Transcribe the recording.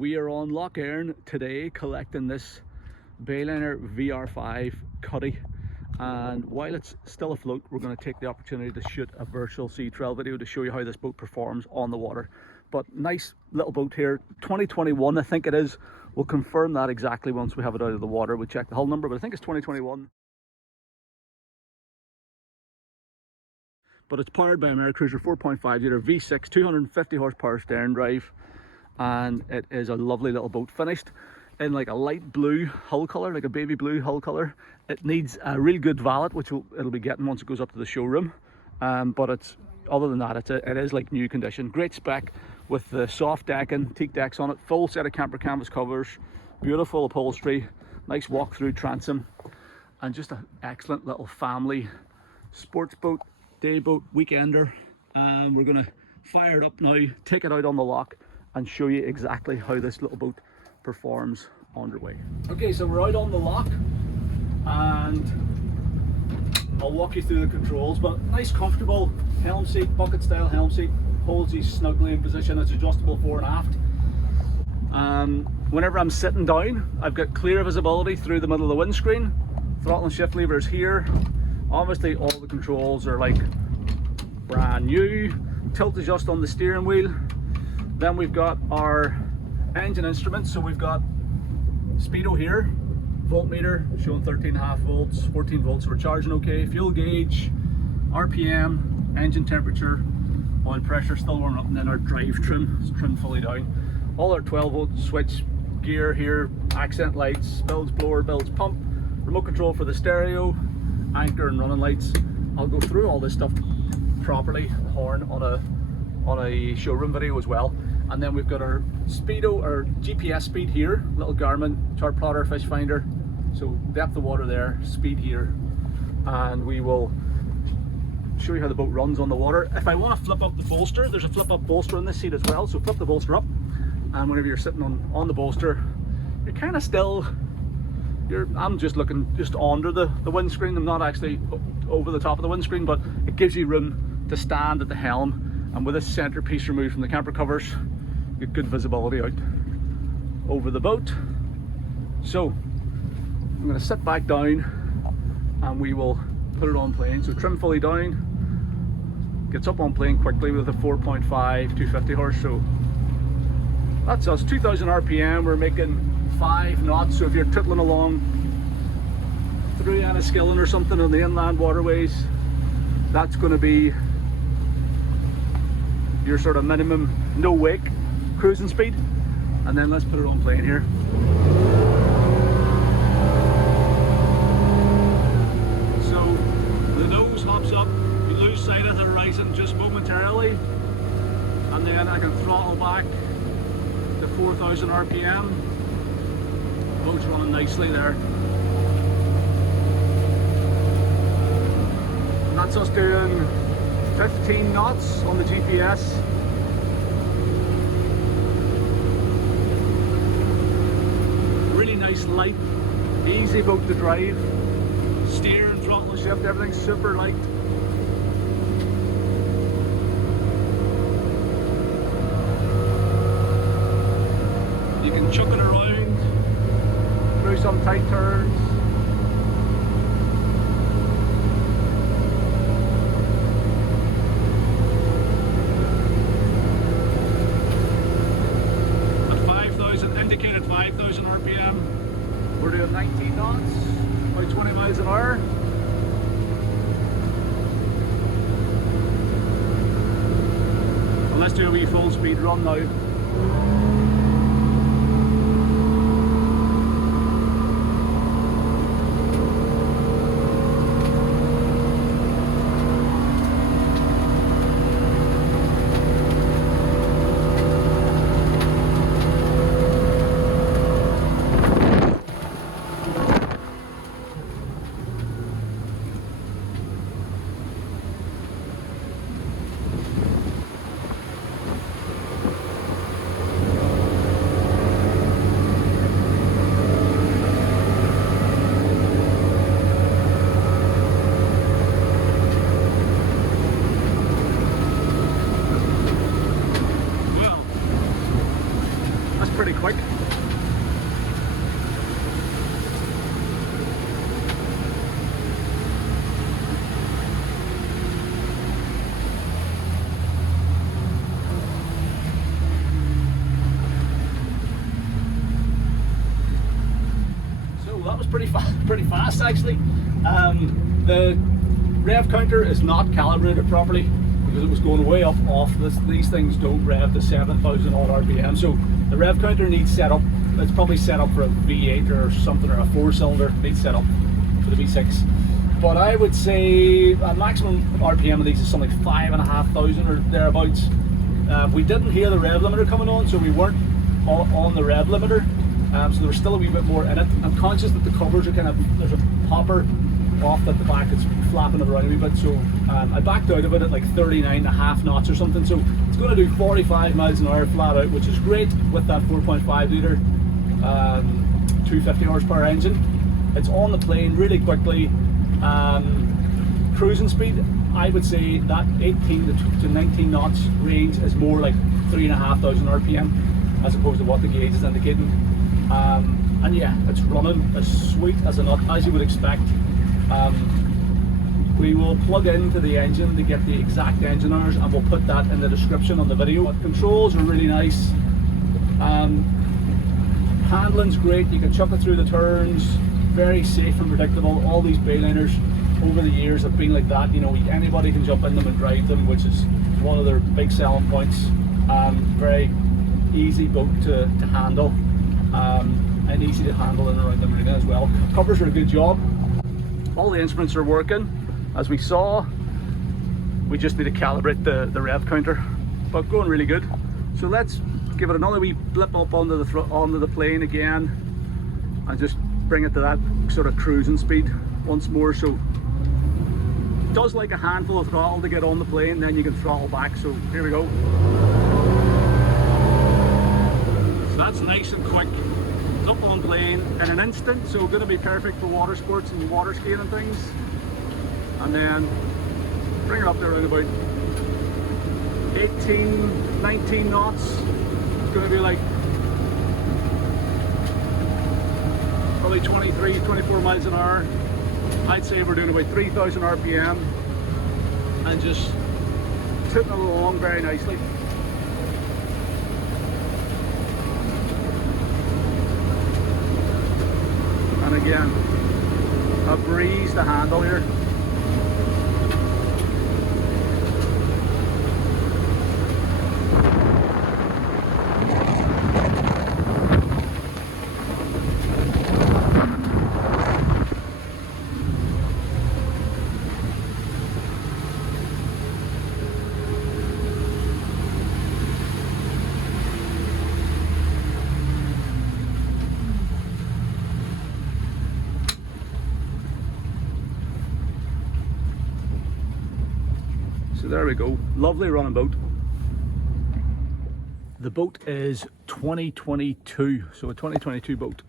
We are on Lough Erne today collecting this Bayliner VR5 Cuddy, and while it's still afloat, we're going to take the opportunity to shoot a virtual sea trail video to show you how this boat performs on the water. But nice little boat here, 2021 I think it is. We'll confirm that exactly once we have it out of the water. We'll check the hull number, but I think it's 2021. But it's powered by a MerCruiser 4.5L V6 250 horsepower stern drive, and it is a lovely little boat, finished in like a light blue hull colour, like a baby blue hull colour. It needs a real good valet, which it'll be getting once it goes up to the showroom, but it's, other than that, it is like new condition. Great spec with the soft decking, teak decks on it, full set of camper canvas covers, beautiful upholstery, nice walk-through transom, and just an excellent little family sports boat, day boat, weekender. And we're going to fire it up now, take it out on the lock, and show you exactly how this little boat performs underway. Okay, so we're out on the lock, and I'll walk you through the controls. But nice comfortable helm seat, bucket style helm seat, holds you snugly in position. It's adjustable fore and aft. Whenever I'm sitting down, I've got clear visibility through the middle of the windscreen. Throttle and shift levers here. Obviously all the controls are like brand new. Tilt adjust on the steering wheel. Then we've got our engine instruments. So we've got speedo here, voltmeter showing 13.5 volts, 14 volts, so we're charging okay. Fuel gauge, RPM, engine temperature, oil pressure still warming up, and then our drive trim is trimmed fully down. All our 12 volt switch gear here, accent lights, bilge blower, bilge pump, remote control for the stereo, anchor and running lights. I'll go through all this stuff properly, horn on a showroom video as well. And then we've got our speedo, our GPS speed here, little Garmin chart plotter, fish finder, so depth of water there, speed here, and we will show you how the boat runs on the water. If I want to flip up the bolster, there's a flip up bolster on this seat as well, so flip the bolster up, and whenever you're sitting on the bolster, you're kind of still, I'm just looking just under the windscreen. I'm not actually over the top of the windscreen, but it gives you room to stand at the helm, and with this centerpiece removed from the camper covers, you get good visibility out over the boat. So I'm going to sit back down and we will put it on plane. So trim fully down, gets up on plane quickly with a 4.5 250 horse. So that's us, 2000 RPM. We're making 5 knots. So if you're tootling along through Enniskillen or something on the inland waterways, that's going to be your sort of minimum no wake cruising speed. And then let's put it on plane here. So the nose hops up, you lose sight of the horizon just momentarily, and then I can throttle back to 4000 RPM. The boat's running nicely there. And that's us doing 15 knots on the GPS. Really nice, light, easy boat to drive. Steer and throttle and shift, everything's super light. You can chuck it around through some tight turns. Indicated 5,000 RPM. We're doing 19 knots, about 20 miles an hour. And let's do a wee full speed run now. That's pretty quick. That was pretty fast actually. The rev counter is not calibrated properly because it was going way up off this. These things don't rev to 7,000 odd RPM, so the rev counter needs set up. It's probably set up for a V8 or something, or a 4-cylinder. Needs set up for the V6. But I would say a maximum RPM of these is something like 5,500 or thereabouts. We didn't hear the rev limiter coming on, so we weren't on the rev limiter. So there's still a wee bit more in it. I'm conscious that the covers are kind of, there's a popper off at the back, it's flapping it around a wee bit, so I backed out of it at like 39.5 knots or something, so it's going to do 45 miles an hour flat out, which is great with that 4.5 litre 250 horsepower engine. It's on the plane really quickly. Cruising speed, I would say that 18 to 19 knots range is more like 3,500 RPM as opposed to what the gauge is indicating. And yeah, it's running as sweet as a nut, as you would expect. We will plug into the engine to get the exact engine hours, and we'll put that in the description on the video. But controls are really nice. Handling's great, you can chuck it through the turns, very safe and predictable. All these Bayliners over the years have been like that, you know, anybody can jump in them and drive them, which is one of their big selling points. Very easy boat to handle. And easy to handle in around the marina as well. Covers are a good job. All the instruments are working, as we saw. We just need to calibrate the rev counter, but going really good. So let's give it another wee blip up onto the plane again, and just bring it to that sort of cruising speed once more. So it does like a handful of throttle to get on the plane, then you can throttle back. So here we go. So that's nice and quick. It's up on plane in an instant, so going to be perfect for water sports and water skiing and things. And then bring it up there around about 18, 19 knots. It's going to be like probably 23, 24 miles an hour. I'd say we're doing about 3,000 RPM and just tooting it along very nicely. And again, a breeze to handle here. So there we go, lovely running boat. The boat is 2022, so a 2022 boat.